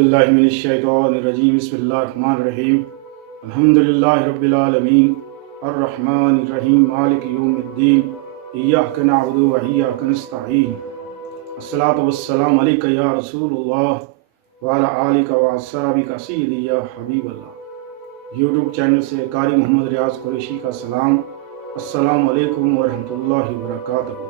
बिल्लाहि मिनश्शैतानिर्रजीम बिस्मिल्लाहिर्रहमानिर्रहीम अल्हम्दुलिल्लाहि रब्बिल आलमीन अर्रहमानिर्रहीम मालिकि यौमिद्दीन इय्याका नअबुदु व इय्याका नस्तईन अस्सलातु वस्सलामु अलैका या रसूलल्लाह व अला आलिका व अस्हाबिका सय्यदी या हबीबल्लाह। यूट्यूब चैनल से कारी मोहम्मद रियाज कुरैशी का सलाम। अस्सलामु अलैकुम व रहमतुल्लाहि व बरकातहू।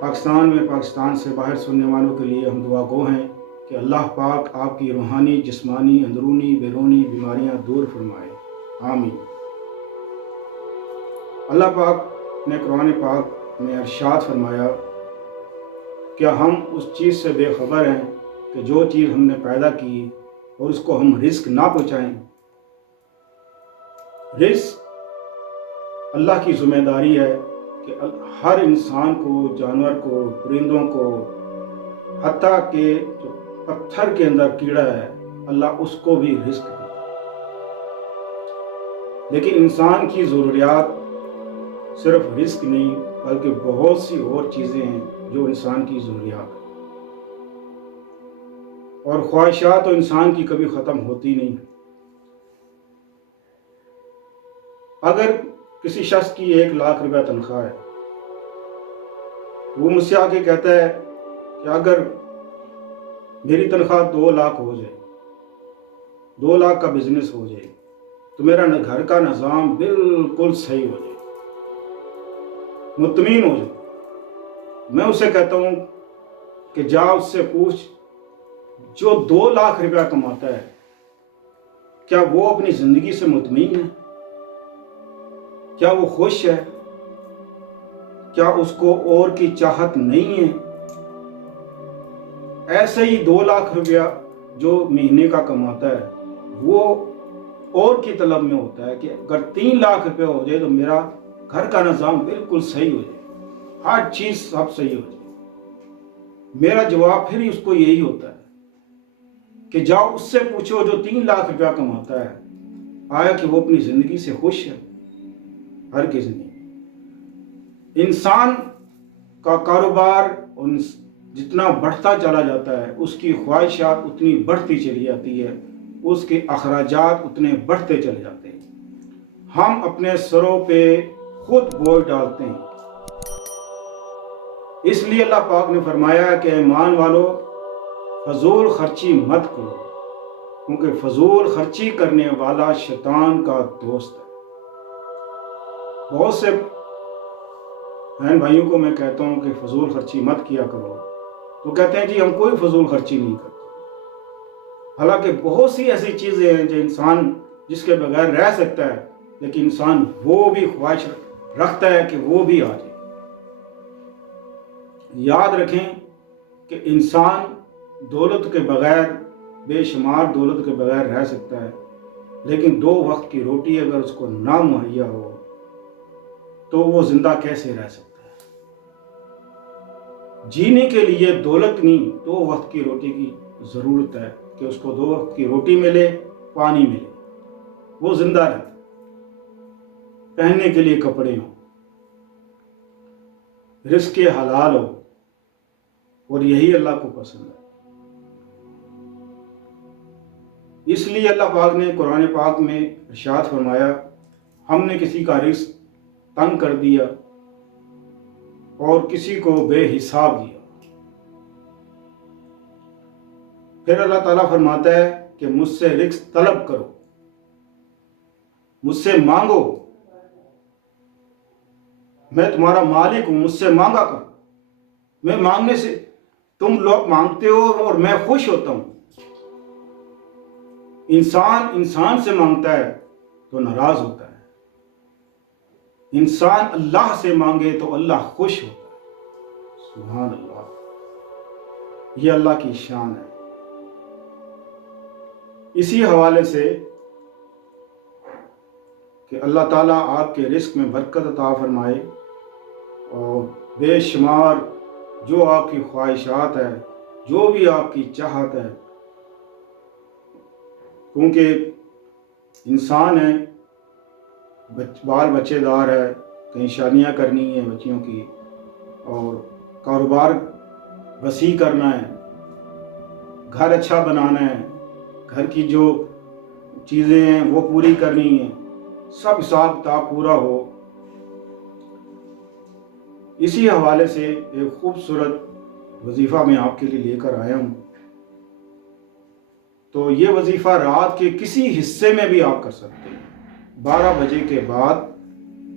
पाकिस्तान से बाहर सुनने वालों के लिए हम दुआ गो हैं कि अल्लाह पाक आपकी रूहानी, जिस्मानी, अंदरूनी, बैरूनी बीमारियां दूर फरमाए, आमीन। अल्लाह पाक ने कुरान पाक में इरशाद फरमाया, क्या हम उस चीज़ से बेखबर हैं कि जो चीज़ हमने पैदा की और उसको हम रिस्क ना पहुँचाएँ। रिस्क अल्लाह की ज़िम्मेदारी है कि हर इंसान को, जानवर को, परिंदों को, हत्ता के जो पत्थर के अंदर कीड़ा है, अल्लाह उसको भी रिस्क दे। लेकिन इंसान की ज़रूरियात सिर्फ रिस्क नहीं बल्कि बहुत सी और चीज़ें हैं जो इंसान की ज़रूरियात है। और ख्वाहिशात तो इंसान की कभी ख़त्म होती नहीं। अगर किसी शख्स की 1 लाख रुपया तनख्वाह है, वो मुझसे आके कहता है कि अगर मेरी तनख्वाह 2 लाख हो जाए, 2 लाख का बिजनेस हो जाए तो मेरा घर का निज़ाम बिल्कुल सही हो जाए, मुतमीन हो जाए। मैं उसे कहता हूँ कि जा उससे पूछ, जो 2 लाख रुपया कमाता है, क्या वो अपनी ज़िंदगी से मुतमीन है? क्या वो खुश है? क्या उसको और की चाहत नहीं है? ऐसे ही 2 लाख रुपया जो महीने का कमाता है, वो और की तलब में होता है कि अगर 3 लाख रुपया हो जाए तो मेरा घर का निज़ाम बिल्कुल सही हो जाए, हर चीज़ सब सही हो जाए। मेरा जवाब फिर उसको यही होता है कि जाओ उससे पूछो जो 3 लाख रुपया कमाता है, आया कि वो अपनी ज़िंदगी से खुश है? हरगिज़ नहीं। इंसान का कारोबार जितना बढ़ता चला जाता है, उसकी ख्वाहिशात उतनी बढ़ती चली जाती है, उसके अखराजात उतने बढ़ते चले जाते हैं। हम अपने सरों पे खुद बोझ डालते हैं। इसलिए अल्लाह पाक ने फरमाया कि ईमान वालों, फजूल खर्ची मत करो, क्योंकि फजूल खर्ची करने वाला शैतान का दोस्त है। बहुत से बहन भाइयों को मैं कहता हूँ कि फजूल खर्ची मत किया करो, तो कहते हैं जी हम कोई फजूल खर्ची नहीं करते। हालांकि बहुत सी ऐसी चीज़ें हैं जो इंसान जिसके बगैर रह सकता है, लेकिन इंसान वो भी ख्वाहिश रखता है कि वो भी आ जाए। याद रखें कि इंसान दौलत के बगैर, बेशुमार दौलत के बगैर रह सकता है, लेकिन 2 वक्त की रोटी अगर उसको ना मुहैया हो तो वो जिंदा कैसे रह सकता है। जीने के लिए दौलत नहीं, 2 वक्त की रोटी की ज़रूरत है कि उसको 2 वक्त की रोटी मिले, पानी मिले, वो जिंदा रहे, पहनने के लिए कपड़े हों, रिज़्क़ हलाल हो, और यही अल्लाह को पसंद है। इसलिए अल्लाह पाक ने कुरान पाक में इरशाद फरमाया, हमने किसी का रिज़्क़ तंग कर दिया और किसी को बेहिसाब दिया। फिर अल्लाह ताला फरमाता है कि मुझसे रिज़्क़ तलब करो, मुझसे मांगो, मैं तुम्हारा मालिक हूं, मुझसे मांगा करो। मैं मांगने से, तुम लोग मांगते हो और मैं खुश होता हूं। इंसान से मांगता है तो नाराज होता है, इंसान अल्लाह से मांगे तो अल्लाह खुश होता है। सुभान अल्लाह, ये अल्लाह की शान है। इसी हवाले से कि अल्लाह ताला आपके रिज़्क़ में बरकत अता फरमाए और बेशुमार जो आपकी ख्वाहिशात है, जो भी आपकी चाहत है, क्योंकि इंसान है, बाल बच्चेदार है, कहीं शादियाँ करनी है बच्चियों की, और कारोबार वसी करना है, گھر اچھا بنانا ہے، گھر کی جو چیزیں ہیں وہ پوری کرنی ہیں، سب حساب کتاب پورا ہو۔ اسی حوالے سے ایک خوبصورت وظیفہ میں آپ کے لیے لے کر آیا ہوں۔ تو یہ وظیفہ رات کے کسی حصے میں بھی آپ کر سکتے ہیں، 12 بجے کے بعد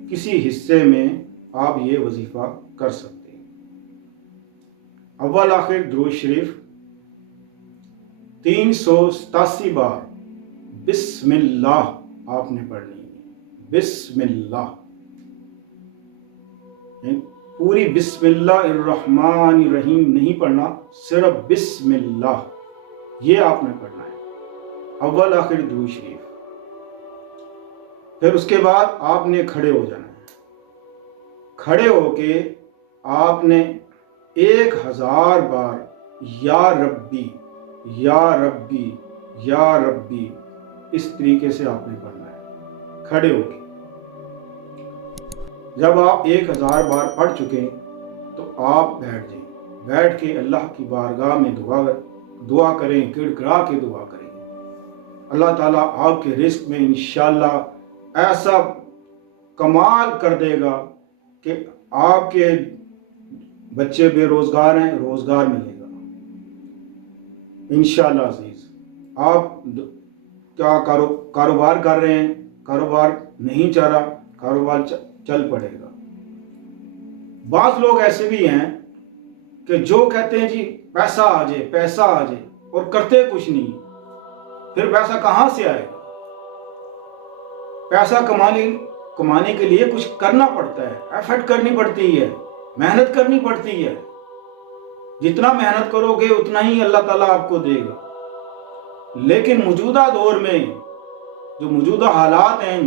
کسی حصے میں آپ یہ وظیفہ کر سکتے ہیں۔ اول آخر درود شریف 387 بار بسم اللہ آپ نے پڑھنی ہے، بسم اللہ، پوری بسم اللہ الرحمن الرحیم نہیں پڑھنا، صرف بسم اللہ یہ آپ نے پڑھنا ہے، اول آخر درود شریف۔ پھر اس کے بعد آپ نے کھڑے ہو جانا ہے، کھڑے ہو کے آپ نے 1000 بار یا ربی یا ربی یا ربی اس طریقے سے آپ نے پڑھنا ہے کھڑے ہو کے۔ جب آپ 1000 بار پڑھ چکے تو آپ بیٹھ جائیں، بیٹھ کے اللہ کی بارگاہ میں دعا کریں، گڑ گڑا کے دعا کریں۔ اللہ تعالیٰ آپ کے رزق میں انشاءاللہ ایسا کمال کر دے گا کہ آپ کے بچے بے روزگار ہیں، روزگار ملے گا انشاءاللہ عزیز۔ آپ کیا کاروبار کر رہے ہیں، کاروبار نہیں چل رہا، کاروبار چل پڑے گا۔ بعض لوگ ایسے بھی ہیں کہ جو کہتے ہیں جی پیسہ آ جائے پیسہ آ جائے اور کرتے کچھ نہیں، پھر پیسہ کہاں سے آئے گا؟ پیسہ کمانے کے لیے کچھ کرنا پڑتا ہے، ایفرٹ کرنی پڑتی ہے، محنت کرنی پڑتی ہے۔ جتنا محنت کرو گے اتنا ہی اللہ تعالیٰ آپ کو دے گا۔ لیکن موجودہ دور میں جو موجودہ حالات ہیں،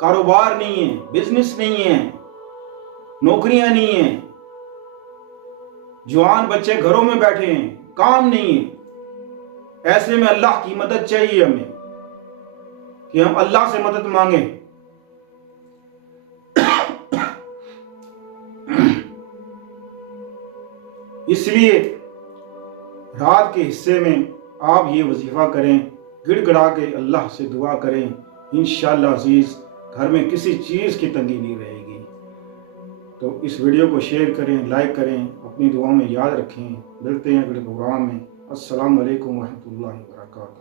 کاروبار نہیں ہے، بزنس نہیں ہے، نوکریاں نہیں ہیں، جوان بچے گھروں میں بیٹھے ہیں، کام نہیں ہے، ایسے میں اللہ کی مدد چاہیے ہمیں کہ ہم اللہ سے مدد مانگیں۔ اس لیے رات کے حصے میں آپ یہ وظیفہ کریں، گڑ گڑا کے اللہ سے دعا کریں، انشاءاللہ عزیز گھر میں کسی چیز کی تنگی نہیں رہے گی۔ تو اس ویڈیو کو شیئر کریں، لائک کریں، اپنی دعاؤں میں یاد رکھیں۔ ملتے ہیں اگلے پروگرام میں۔ السلام علیکم ورحمۃ اللہ وبرکاتہ۔